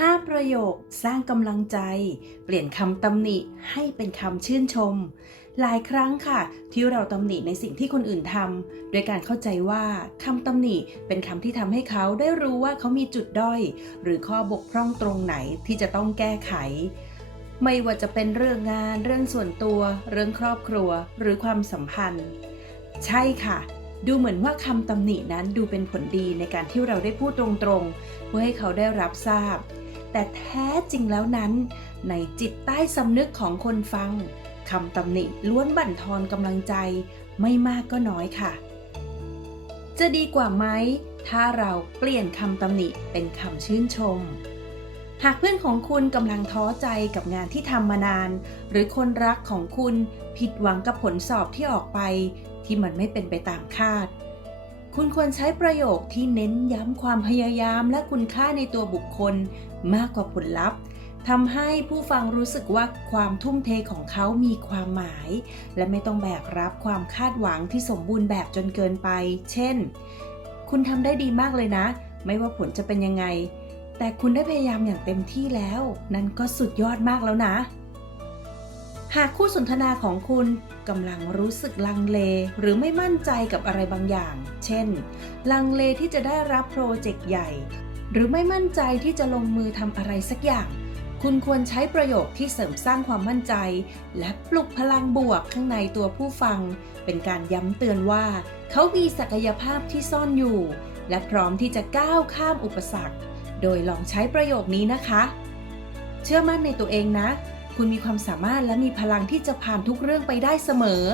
5 ประโยคสร้างกำลังใจ เปลี่ยนคำตำหนิให้เป็นคำชื่นชม หลายครั้งค่ะ ที่เราตำหนิในสิ่งที่คนอื่นทำโดยการเข้าใจว่าคำตำหนิเป็นคำที่ทำให้เขาได้รู้ว่าเขามีจุดด้อย หรือข้อบกพร่องตรงไหนที่จะต้องแก้ไข ไม่ว่าจะเป็นเรื่องงาน เรื่องส่วนตัว เรื่องครอบครัว หรือความสัมพันธ์ ใช่ค่ะดูเหมือนว่าคำตำหนินั้นดูเป็นผลดีในการที่เราได้พูดตรงๆ เพื่อให้เขาได้รับทราบ แต่แท้จริงแล้วนั้น ในจิตใต้สำนึกของคนฟังคำตำหนิล้วนบั่นทอนกำลังใจ ไม่มากก็น้อยค่ะ จะดีกว่าไหม ถ้าเราเปลี่ยนคำตำหนิเป็นคำชื่นชม หากเพื่อนของคุณกำลังท้อใจกับงานที่ทำมานาน หรือคนรักของคุณผิดหวังกับผลสอบที่ออกไป ที่มันไม่เป็นไปตามคาด คุณควรใช้ประโยคที่เน้นย้ำความพยายามและคุณค่าในตัวบุคคลมากกว่าผลลัพธ์ทำให้ผู้ฟังรู้สึกว่าความทุ่มเทของเขามีความหมาย และไม่ต้องแบกรับความคาดหวังที่สมบูรณ์แบบจนเกินไป เช่น คุณทำได้ดีมากเลยนะ ไม่ว่าผลจะเป็นยังไง แต่คุณได้พยายามอย่างเต็มที่แล้ว นั่นก็สุดยอดมากแล้วนะ หากคู่สนทนาของคุณกำลังรู้สึกลังเล หรือไม่มั่นใจกับอะไรบางอย่าง เช่น ลังเลที่จะได้รับโปรเจกต์ใหญ่ หรือไม่มั่นใจที่จะลงมือทำอะไรสักอย่าง คุณควรใช้ประโยคที่เสริมสร้างความมั่นใจ และปลุกพลังบวกข้างในตัวผู้ฟัง เป็นการย้ำเตือนว่า เขามีศักยภาพที่ซ่อนอยู่ และพร้อมที่จะก้าวข้ามอุปสรรค โดยลองใช้ประโยคนี้นะคะ เชื่อมั่นในตัวเองนะ คุณมีความสามารถและมีพลังที่จะผ่านทุกเรื่องไปได้เสมอ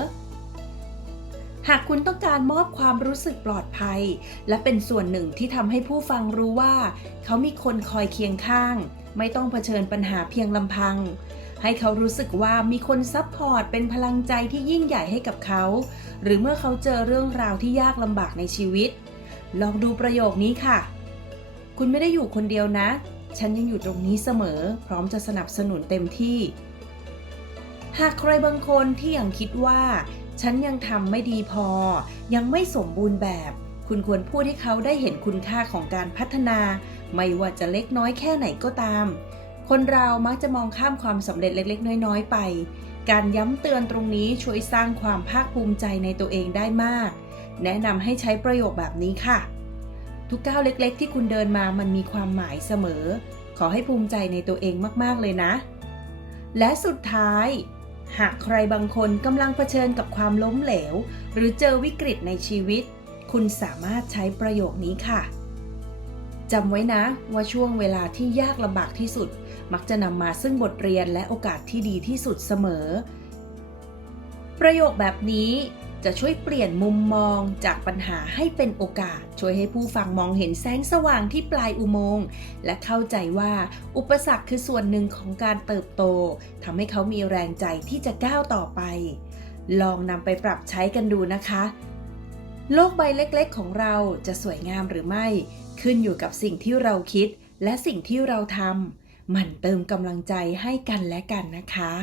หากคุณต้องการมอบความรู้สึกปลอดภัย และเป็นส่วนหนึ่งที่ทำให้ผู้ฟังรู้ว่า เขามีคนคอยเคียงข้าง ไม่ต้องเผชิญปัญหาเพียงลำพัง ให้เขารู้สึกว่ามีคนซัพพอร์ตเป็นพลังใจที่ยิ่งใหญ่ให้กับเขา หรือเมื่อเขาเจอเรื่องราวที่ยากลำบากในชีวิต ลองดูประโยคนี้ค่ะ คุณไม่ได้อยู่คนเดียวนะ ฉันยังอยู่ตรงนี้เสมอ พร้อมจะสนับสนุนเต็มที่ หากใครบางคนที่ยังคิดว่า ฉันยังทำไม่ดีพอ ยังไม่สมบูรณ์แบบ คุณควรพูดให้เขาได้เห็นคุณค่าของการพัฒนา ไม่ว่าจะเล็กน้อยแค่ไหนก็ตาม คนเรามักจะมองข้ามความสำเร็จเล็ก ๆ น้อยๆไป การย้ำเตือนตรงนี้ช่วยสร้างความภาคภูมิใจในตัวเองได้มาก แนะนำให้ใช้ประโยคแบบนี้ค่ะ ทุกก้าวเล็กๆ ที่คุณเดินมามันมีความหมายเสมอ ขอให้ภูมิใจในตัวเองมากๆเลยนะ และสุดท้าย หากใครบางคนกำลังเผชิญกับความล้มเหลว หรือเจอวิกฤตในชีวิต คุณสามารถใช้ประโยคนี้ค่ะจำไว้นะว่าช่วงเวลาที่ยากลำบากที่สุด มักจะนำมาซึ่งบทเรียนและโอกาสที่ดีที่สุดเสมอ ประโยคแบบนี้ จะช่วยเปลี่ยนมุมมองจากปัญหาให้เป็นโอกาส ช่วยให้ผู้ฟังมองเห็นแสงสว่างที่ปลายอุโมงค์ และเข้าใจว่าอุปสรรคคือส่วนหนึ่งของการเติบโตทำให้เขามีแรงใจที่จะก้าวต่อไป ลองนำไปปรับใช้กันดูนะคะ โลกใบเล็กๆ ของเราจะสวยงามหรือไม่ ขึ้นอยู่กับสิ่งที่เราคิด และสิ่งที่เราทำมันเติมกำลังใจให้กันและกันนะคะ